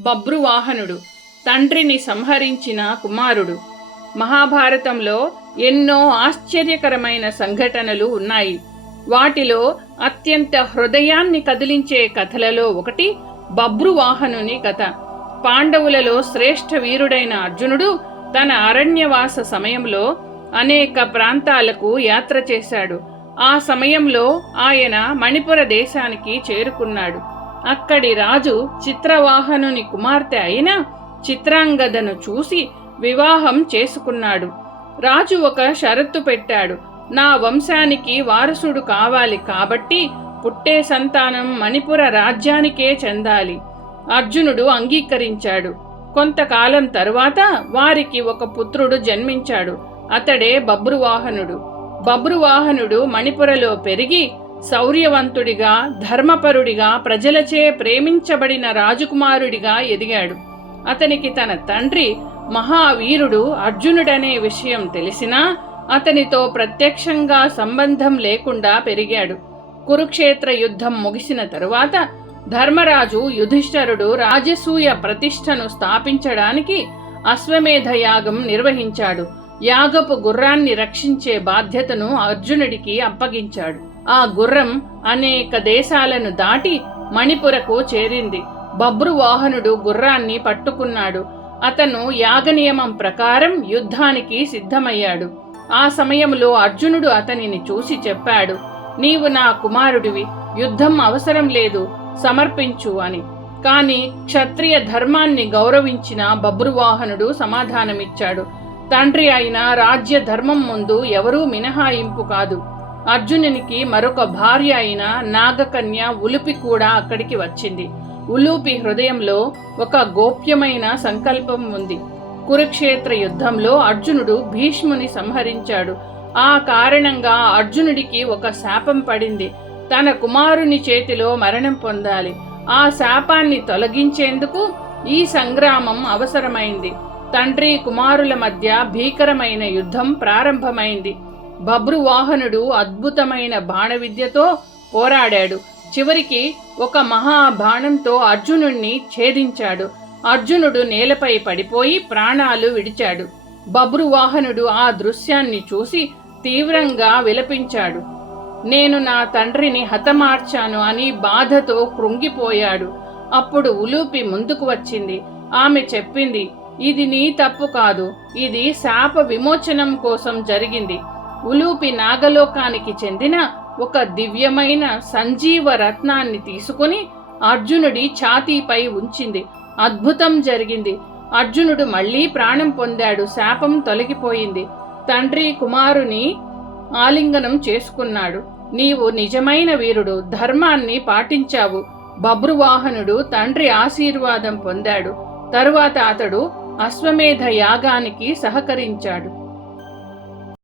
బభ్రువాహనుడు తండ్రిని సంహరించిన కుమారుడు. మహాభారతంలో ఎన్నో ఆశ్చర్యకరమైన సంఘటనలు ఉన్నాయి. వాటిలో అత్యంత హృదయాన్ని కదిలించే కథలలో ఒకటి బభ్రువాహనుని కథ. పాండవులలో శ్రేష్ఠ వీరుడైన అర్జునుడు తన అరణ్యవాస సమయంలో అనేక ప్రాంతాలకు యాత్ర చేశాడు. ఆ సమయంలో ఆయన మణిపుర దేశానికి చేరుకున్నాడు. అక్కడి రాజు చిత్రవాహనుని కుమార్తె అయిన చిత్రాంగదను చూసి వివాహం చేసుకున్నాడు. రాజు ఒక షరతు పెట్టాడు. నా వంశానికి వారసుడు కావాలి కాబట్టి పుట్టే సంతానం మణిపుర రాజ్యానికే చెందాలి. అర్జునుడు అంగీకరించాడు. కొంతకాలం తరువాత వారికి ఒక పుత్రుడు జన్మించాడు. అతడే బభ్రువాహనుడు. బభ్రువాహనుడు మణిపురలో పెరిగి శౌర్యవంతుడిగా, ధర్మపరుడిగా, ప్రజలచే ప్రేమించబడిన రాజకుమారుడిగా ఎదిగాడు. అతనికి తన తండ్రి మహావీరుడు అర్జునుడనే విషయం తెలిసినా అతనితో ప్రత్యక్షంగా సంబంధం లేకుండా పెరిగాడు. కురుక్షేత్ర యుద్ధం ముగిసిన తరువాత ధర్మరాజు యుధిష్ఠరుడు రాజసూయ ప్రతిష్టను స్థాపించడానికి అశ్వమేధ యాగం నిర్వహించాడు. యాగపు గుర్రాన్ని రక్షించే బాధ్యతను అర్జునుడికి అప్పగించాడు. ఆ గుర్రం అనేక దేశాలను దాటి మణిపురకు చేరింది. బభ్రువాహనుడు గుర్రాన్ని పట్టుకున్నాడు. అతను యాగనియమం ప్రకారం యుద్ధానికి సిద్ధమయ్యాడు. ఆ సమయంలో అర్జునుడు అతనిని చూసి చెప్పాడు, నీవు నా కుమారుడివి, యుద్ధం అవసరం లేదు, సమర్పించు అని. కాని క్షత్రియ ధర్మాన్ని గౌరవించిన బభ్రువాహనుడు సమాధానమిచ్చాడు, తండ్రి అయిన రాజ్య ధర్మం ముందు ఎవరూ మినహాయింపు కాదు. అర్జునునికి మరొక భార్య అయిన నాగకన్య ఉలుపి కూడా అక్కడికి వచ్చింది. ఉలూపి హృదయంలో ఒక గోప్యమైన సంకల్పం ఉంది. కురుక్షేత్ర యుద్ధంలో అర్జునుడు భీష్ముని సంహరించాడు. ఆ కారణంగా అర్జునుడికి ఒక శాపం పడింది. తన కుమారుని చేతిలో మరణం పొందాలి. ఆ శాపాన్ని తొలగించేందుకు ఈ సంగ్రామం అవసరమైంది. తండ్రి కుమారుల మధ్య భీకరమైన యుద్ధం ప్రారంభమైంది. బభ్రువాహనుడు అద్భుతమైన బాణవిద్యతో పోరాడాడు. చివరికి ఒక మహాబాణంతో అర్జునుణ్ణి ఛేదించాడు. అర్జునుడు నేలపై పడిపోయి ప్రాణాలు విడిచాడు. బభ్రువాహనుడు ఆ దృశ్యాన్ని చూసి తీవ్రంగా విలపించాడు. నేను నా తండ్రిని హతమార్చాను అని బాధతో కృంగిపోయాడు. అప్పుడు ఉలూపి ముందుకు వచ్చింది. ఆమె చెప్పింది, ఇది నీ తప్పు కాదు, ఇది శాప విమోచనం కోసం జరిగింది. ఉలూపి నాగలోకానికి చెందిన ఒక దివ్యమైన సంజీవ రత్నాన్ని తీసుకుని అర్జునుడి ఛాతీపై ఉంచింది. అద్భుతం జరిగింది. అర్జునుడు మళ్లీ ప్రాణం పొందాడు. శాపం తొలగిపోయింది. తండ్రి కుమారుని ఆలింగనం చేసుకున్నాడు. నీవు నిజమైన వీరుడు, ధర్మాన్ని పాటించావు. బభ్రువాహనుడు తండ్రి ఆశీర్వాదం పొందాడు. తరువాత అతడు అశ్వమేధ యాగానికి సహకరించాడు.